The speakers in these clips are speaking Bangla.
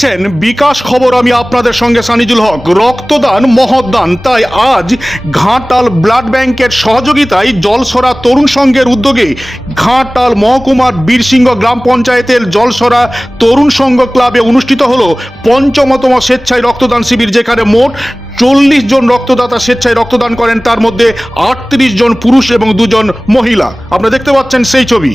দেখছেন, বিকাশ খবর আমি আপনাদের সঙ্গে, সানিজুল হক। রক্তদান মহদান তাই আজ ঘাটাল ব্লাড ব্যাংকের সহযোগিতায় জলসরা তরুণ সংঘের উদ্যোগে ঘাটাল মহকুমার বীরসিংহ গ্রাম পঞ্চায়েতের জলসরা তরুণ সংঘ ক্লাবে অনুষ্ঠিত হলো পঞ্চমতম স্বেচ্ছায় রক্তদান শিবির, যেখানে মোট চল্লিশ জন রক্তদাতা স্বেচ্ছায় রক্তদান করেন। তার মধ্যে আটত্রিশ জন পুরুষ এবং দুজন মহিলা। আপনারা দেখতে পাচ্ছেন সেই ছবি।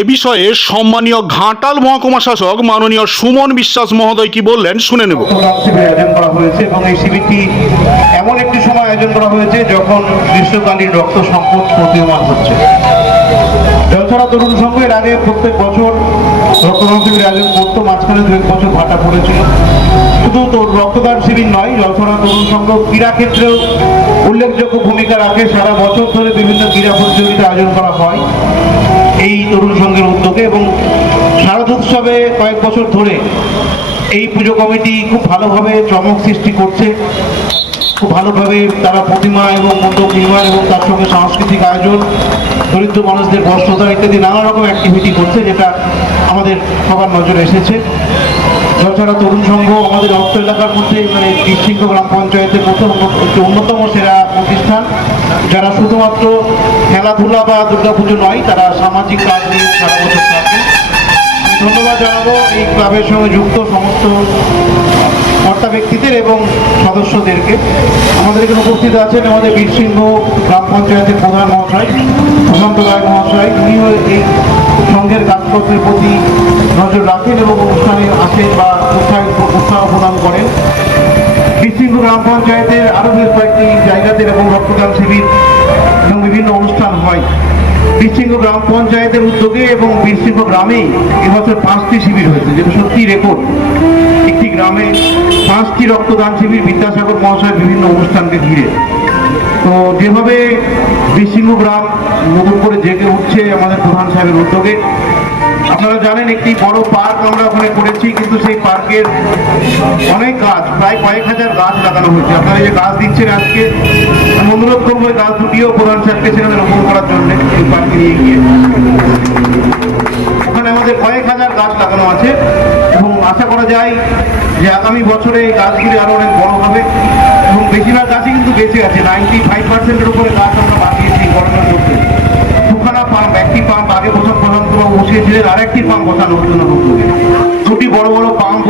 এ বিষয়ে সম্মানীয় ঘাটাল মহকুমা শাসক মাননীয় সুমন বিশ্বাস মহোদয় কি বললেন শুনে নেব। আয়োজন করা হয়েছে এবং এই শিবিরটি এমন একটি সময় আয়োজন করা হয়েছে যখন গ্রীষ্মকালীন রক্ত সংকট প্রতীয়মান হচ্ছে। জলছড়া তরুণ সংঘ এর আগে প্রত্যেক বছর রক্তদান শিবির আয়োজন করতো, মাঝখানে দু এক বছর ভাটা পড়েছিল। শুধু তো রক্তদান শিবির নয় জলছড়া তরুণ সংঘ ক্রীড়া ক্ষেত্রেও উল্লেখযোগ্য ভূমিকা রাখে। সারা বছর ধরে বিভিন্ন ক্রীড়া প্রতিযোগিতা আয়োজন করা হয়। এই তরুণ সংঘের উদ্যোগে এবং শারদোৎসবে কয়েক বছর ধরে এই পুজো কমিটি খুব ভালোভাবে চমক সৃষ্টি করছে। খুব ভালোভাবে তারা প্রতিমা এবং মণ্ডপ নির্মাণ এবং তার সঙ্গে সাংস্কৃতিক আয়োজন, দরিদ্র মানুষদের বস্ত্রতা ইত্যাদি নানা রকম অ্যাক্টিভিটি করছে, যেটা আমাদের সবার নজরে এসেছে। তাছাড়া তরুণ সংঘ আমাদের অর্থ এলাকার মধ্যে মানে বিশৃঙ্খ গ্রাম পঞ্চায়েতের মতো অন্যতম সেরা প্রতিষ্ঠান। যারা শুধুমাত্র খেলাধুলা বা দুর্গাপুজো নয়, তারা সামাজিক কাজ নিয়ে সারা বছর থাকে। ধন্যবাদ জানাব এই ক্লাবের সঙ্গে যুক্ত সমস্ত কর্তা ব্যক্তিদের এবং সদস্যদেরকে। আমাদের এখানে উপস্থিত আছেন আমাদের বীরসিংহ গ্রাম পঞ্চায়েতের প্রধান মহাশয়, প্রশান্ত রায় মহাশয়। উনিও এই সংঘের কাজকর্মের প্রতি নজর রাখেন এবং অনুষ্ঠানে আসেন বা উৎসাহ উৎসাহ প্রদান করেন। বীরসিংহ গ্রাম পঞ্চায়েতের আরও বেশ কয়েকটি জায়গাতে এরকম রক্তদান শিবির এবং বিভিন্ন অনুষ্ঠান হয়। বীরসিংহ গ্রাম পঞ্চায়েতের উদ্যোগে এবং বীরসিংহ গ্রামেই এবছর পাঁচটি শিবির হয়েছে, যেটা সত্যি রেকর্ড। একটি গ্রামে পাঁচটি রক্তদান শিবির বিদ্যাসাগর মহাশয়ের বিভিন্ন অনুষ্ঠানকে ঘিরে। তো যেভাবে বীরসিংহ গ্রাম নতুন করে জেগে উঠছে আমাদের প্রধান সাহেবের উদ্যোগে আপনারা জানেন একটি বড় পার্ক আমরা ওখানে করেছি, কিন্তু সেই পার্কের অনেক গাছ, প্রায় কয়েক হাজার গাছ লাগানো হয়েছে। আপনারা যে গাছ দিচ্ছেন আজকে, আমি অনুরোধ করব এই গাছ দুটিও প্রধান সাহেবকে সেখানে রোপণ করার জন্য এই পার্কে নিয়ে গিয়ে। ওখানে আমাদের কয়েক হাজার গাছ লাগানো আছে এবং আশা করা যায় যে আগামী বছরে এই গাছগুলি আরও অনেক বড় হবে। এবং বেশিরভাগ গাছই কিন্তু বেঁচে আছে নাইনটি ফাইভ পার্সেন্টের উপরে গাছ আমরা বাঁচিয়েছি এই গরমের মধ্যে দুখানা পাম্প একটি পাম্প আগে বছর প্রধানবাবু বসিয়েছিলেন আর একটি পাম্প বসানো হচ্ছে দুটি বড় বড় পাম্প